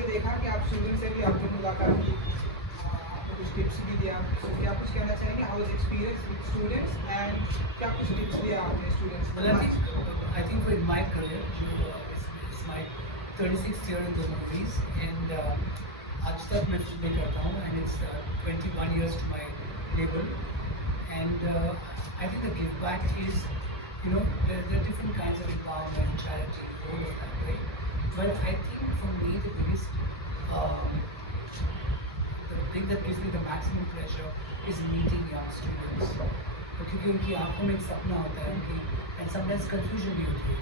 हमने देखा कि आप स्टूडेंट से भी आपने मुलाकात की, आपने कुछ टिप्स भी दिया, तो क्या कुछ कहना चाहेंगे? How was experience with students and क्या कुछ टिप्स दिया आपने स्टूडेंट्स Well, को? I think in my career, it's my 36th year in the movies, and आज तक मैं फिल्में करता हूँ, and it's 21 years to my label, and I think the give back is, there are different kinds of empowerment, charity, all of that, right? But I think for me the biggest, the thing that gives me the maximum pleasure is meeting young students. क्योंकि उनकी आंखों में एक सपना होता है उनकी, and sometimes confusion भी होती है,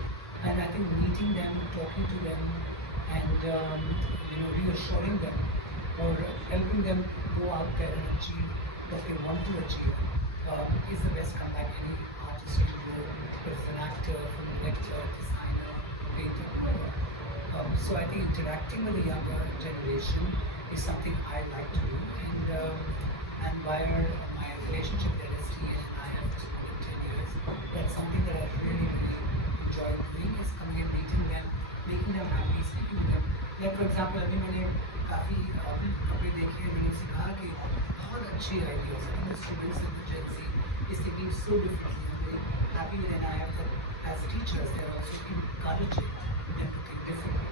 and I think meeting them, talking to them, and reassuring them or helping them go out there and achieve what they want to achieve is the best comeback any artist can do, whether it's an actor, film director, designer, painter, whatever. So I think interacting with the younger generation is something I like to do, and via my relationship with ST and I have for more than 10 years, that's something that I really enjoy doing, is coming and meeting them, making them happy, speaking to them. Like for example, अभी मैंने काफ़ी कपड़े देखे हैं, मैंने सीखा कि बहुत अच्छे ideas. I think the students in the Gen Z is thinking so differently. I'm very happy with NIF that as teachers they are also encouraging them to think differently.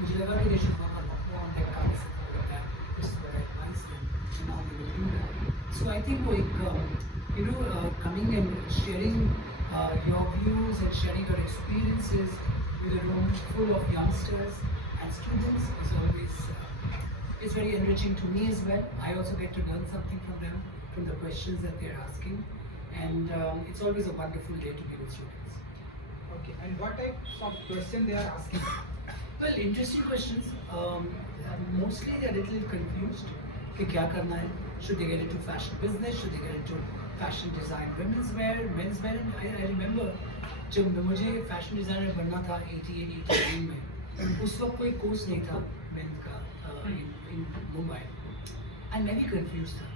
मुझे लगा कि they should work a lot more on their guts and all of that. This is what I advise them, and now they will do that. So I think like coming and sharing your views and sharing your experiences with a room full of youngsters and students is always is very enriching to me as well. I also get to learn something from them, from the questions that they're asking, and it's always a wonderful day to be with students. Okay, and what types of question they are asking? Well, interesting questions. Mostly they are a little confused. कि क्या करना है? Should they get into fashion business? Should they get into fashion design, women's wear, men's wear? And I remember जब मुझे fashion designer बनना था 88, 89 में, उस वक्त कोई कोर्स नहीं था men का in Mumbai, and मैं भी confused था.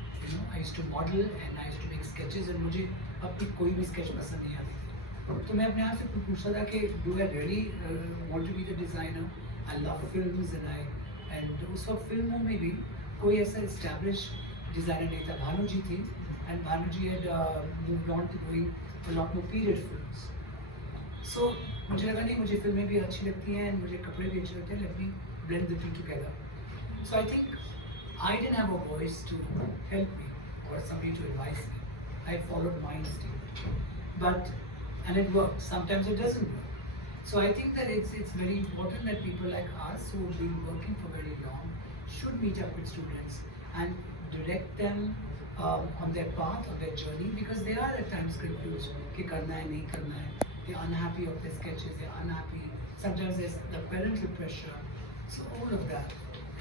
I used to model and I used to make sketches, and मुझे अब भी कोई भी sketch पसंद नहीं आती थी. तो मैं अपने आप से पूछता था कि do I really want to be the designer? I love films and उस वक्त फिल्मों में भी कोई ऐसा established designer नहीं था. भानु जी थी, and Bhanu ji had moved on to doing a lot more period films. So मुझे लगा नहीं, मुझे फिल्में भी अच्छी लगती हैं and मुझे कपड़े भी अच्छे लगते हैं. Let me blend the two together. So I think I didn't have a voice to help me or somebody to advise me. I followed my instinct, and it worked. Sometimes it doesn't work. So I think that it's very important that people like us who have been working for very long should meet up with students and direct them on their path, on their journey, because they are at times confused कि करना है नहीं करना है. They're unhappy of their sketches. They're unhappy. Sometimes there's the parental pressure. So all of that,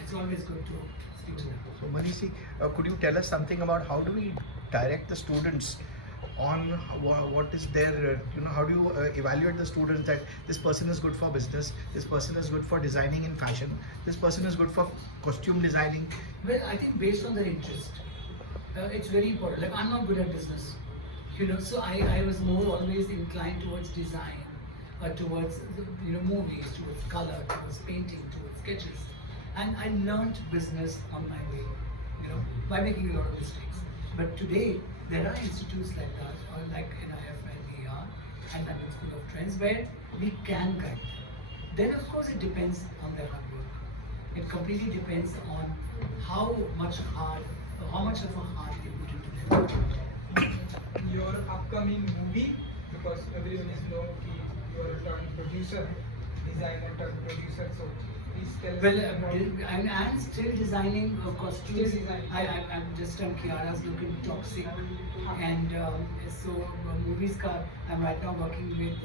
it's always good to speak to them. So Manish, could you tell us something about how do we direct the students on what is their, how do you evaluate the students that this person is good for business, this person is good for designing in fashion, this person is good for costume designing? Well, I think based on their interest, it's very important. Like I'm not good at business, so I was more always inclined towards design, towards movies, towards color, towards painting, towards sketches, and I learned business on my way, by making a lot of mistakes. But today there are institutes like that, or like NIF and VR and London School of Trends, where we can guide them. Then of course it depends on their hard work. It completely depends on how much of a heart they put into them. Your upcoming movie, because everyone is know कि you are a turned producer, designer turned producer, so please tell Well, us I'm still designing costumes. Still designing. I'm just on Kiara's look in Toxic, and so movies ka I'm right now working with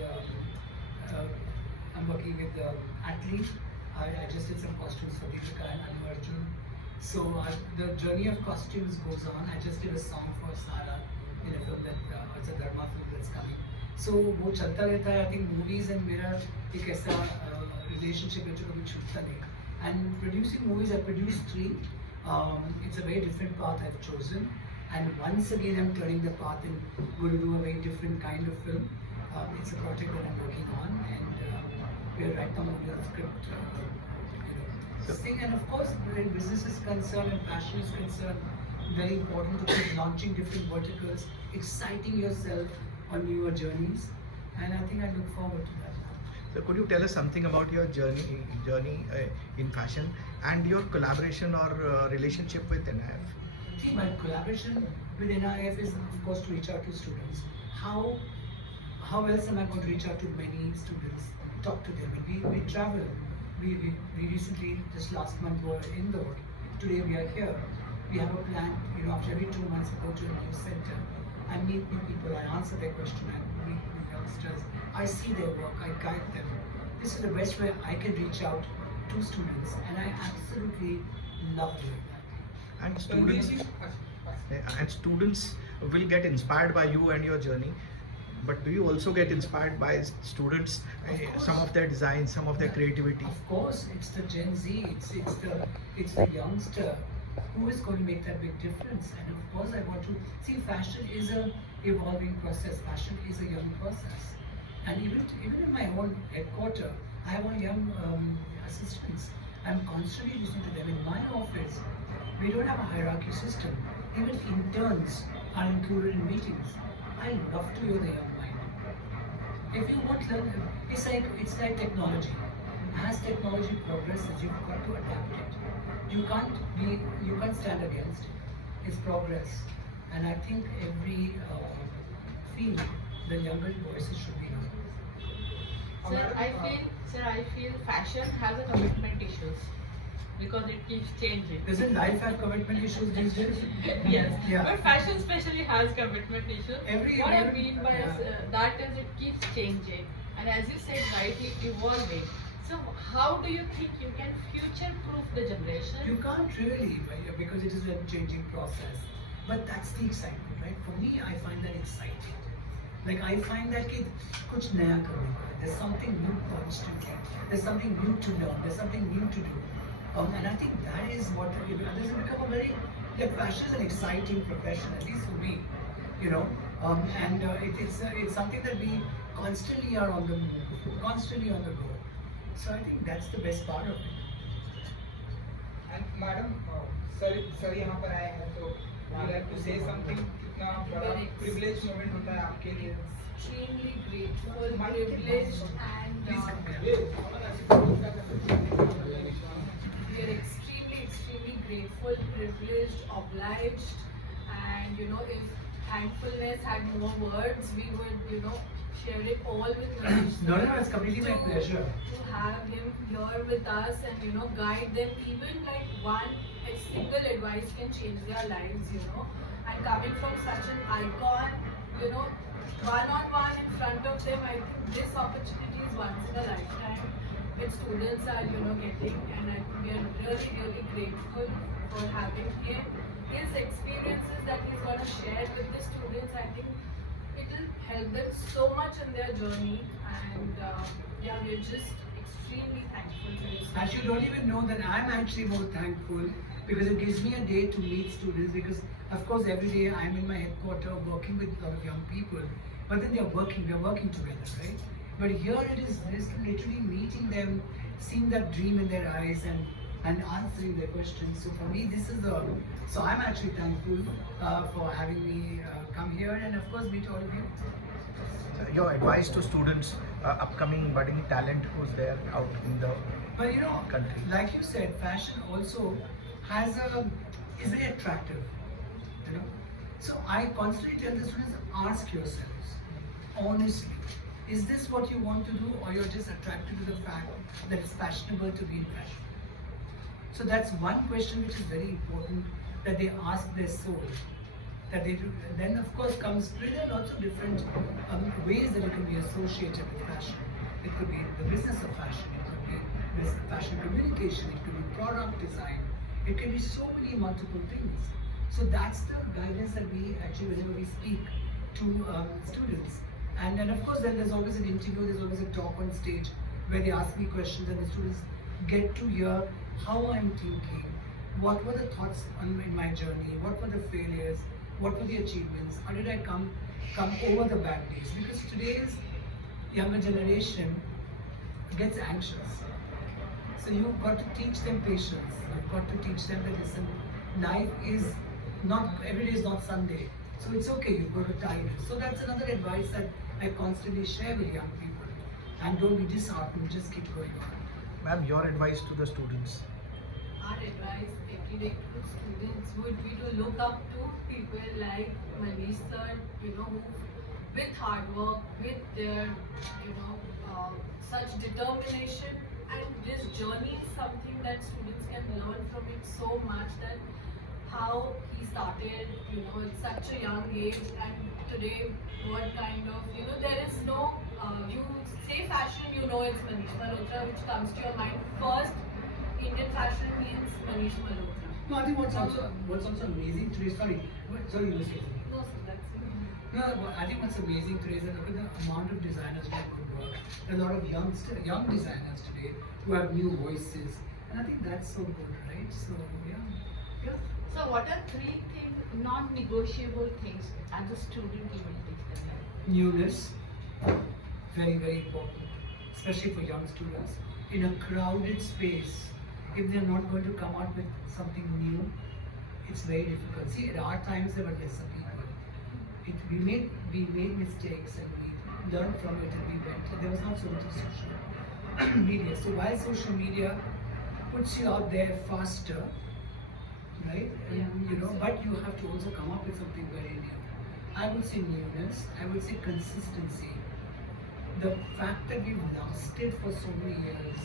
Athlete. I just did some costumes for Deepika and Anu Arjun. So the journey of costumes goes on. I just did a song for Sara in a film that it's a Dharma film that's coming. So वो चलता रहता है. I think movies and मेरा एक ऐसा relationship है जो कभी छूटता नहीं. And producing movies, I produced 3. It's a very different path I've chosen. And once again, I'm turning the path and going to do a very different kind of film. It's a project that I'm working on, and we're right now on the script, thing. And of course, when business is concerned and passion is concerned, very important to keep launching different verticals, exciting yourself on newer journeys. And I think I look forward to that. So could you tell us something about your journey in fashion and your collaboration or relationship with NIF? See, my collaboration with NIF is, of course, to reach out to students. How else am I going to reach out to many students, talk to them? And we travel. We recently, just last month, were in Indore. Today we are here. We have a plan, after every 2 months we go to a new center. I meet new people, I answer their question, I meet new youngsters. I see their work, I guide them. This is the best way I can reach out to students, and I absolutely love doing that. And students will get inspired by you and your journey. But do you also get inspired by students, some of their designs, some of their creativity? Of course, it's the Gen Z, it's the youngster who is going to make that big difference. And of course, I want to see fashion is a evolving process. Fashion is a young process. And even in my own headquarter, I have one young assistants. I'm constantly listening to them. In my office, we don't have a hierarchy system. Even interns are included in meetings. I love to hear the young mind. If you want to learn, it's like technology. As technology progresses, you've got to adapt it. You can't stand against it. It's progress, and I think every field, the younger voices should be heard. Sir, I feel fashion has a commitment issues because it keeps changing. Doesn't life have commitment issues these days? Yes, Yeah. but fashion especially has commitment issues. What I mean by that is it keeps changing, and as you said, rightly evolving. So how do you think you can future-proof the generation? You can't really, right, because it is a changing process. But that's the excitement, right? For me, I find that exciting. Like I find that kuch naya karne ko hai. There's something new constantly. There's something new to learn. There's something new to do. And I think that is what this has become a very fashion is an exciting profession, at least for me. It's something that we constantly are on the move, constantly on the go. So I think that's the best part of it. And madam, sir यहाँ पर आए हैं तो would you like to say something? कितना बड़ा privileged moment होता है आपके लिए? Extremely grateful, privileged, and we are extremely grateful, privileged, obliged, and if thankfulness had more words, we would share it all with Manish. No, it's completely my pleasure. To have him here with us and guide them, even like a single advice can change their lives, and coming from such an icon, one-on-one in front of them, I think this opportunity is once in a lifetime. Its students are getting, and I think we are really grateful for having him. His experiences that he's going to share with the students, I think it will help them so much in their journey, and we're just extremely thankful for his. As you don't even know that I'm actually more thankful because it gives me a day to meet students, because of course every day I'm in my headquarters working with a lot of young people, but then we're working together, right? But here it is literally meeting them, seeing that dream in their eyes and answering their questions. So for me, so I'm actually thankful for having me come here and of course meet all of you. Your advice to students, upcoming budding talent who's there out in the But country. like you said, fashion also is very attractive, So I constantly tell the students, ask yourselves, honestly, is this what you want to do, or you're just attracted to the fact that it's fashionable to be in fashion? So that's one question which is very important, that they ask their soul, that they do. Then of course comes lots of different ways that it can be associated with fashion. It could be the business of fashion, it could be this fashion communication, it could be product design, it can be so many multiple things. So that's the guidance that we actually, whenever we speak to students. And then of course then there's always an interview, there's always a talk on stage where they ask me questions and the students get to hear how I'm thinking, what were the thoughts in my journey, what were the failures, what were the achievements, how did I come over the bad days? Because today's younger generation gets anxious. So you've got to teach them patience. You've got to teach them that listen, life is not, every day is not Sunday. So it's okay, you've got to tide. So that's another advice that I constantly share with young people. And don't be disheartened, just keep going on. Ma'am, your advice to the students. Our advice every day to students would be to look up to people like Manish sir, who with hard work, with their, such determination, and this journey is something that students can learn from it so much, that how he started, at such a young age, and today what kind of, there is no, you say fashion, it's Manish Malhotra, which comes to your mind first. Indian fashion means Manish Malhotra. No, I think what's also amazing today, sorry, you were saying. No, sir, that's it. No, I think what's amazing today is that look at the amount of designers who have good work. There are a lot of young designers today who have new voices, and I think that's so good, right? So yeah. So what are 3 things, non-negotiable things as a student you will teach them? Newness, very, very important, especially for young students. In a crowded space, if they're not going to come out with something new, it's very difficult. See, at our times there were lesser people. We made mistakes and we learned from it and we went. And there was not so much of social media. So while social media puts you out there faster, right? But you have to also come up with something very new. I would say newness, I would say consistency. The fact that we've lasted for so many years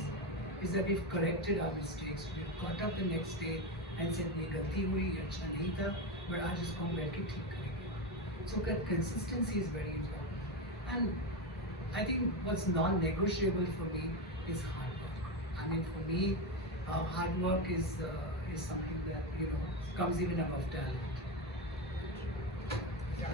is that we've corrected our mistakes. We've got up the next day and said, "ये गलती हुई, अच्छा नहीं था, but आज इसको हम बैठ के ठीक करेंगे." So that consistency is very important. And I think what's non-negotiable for me is hard work. I mean, for me, hard work is something that comes even above talent.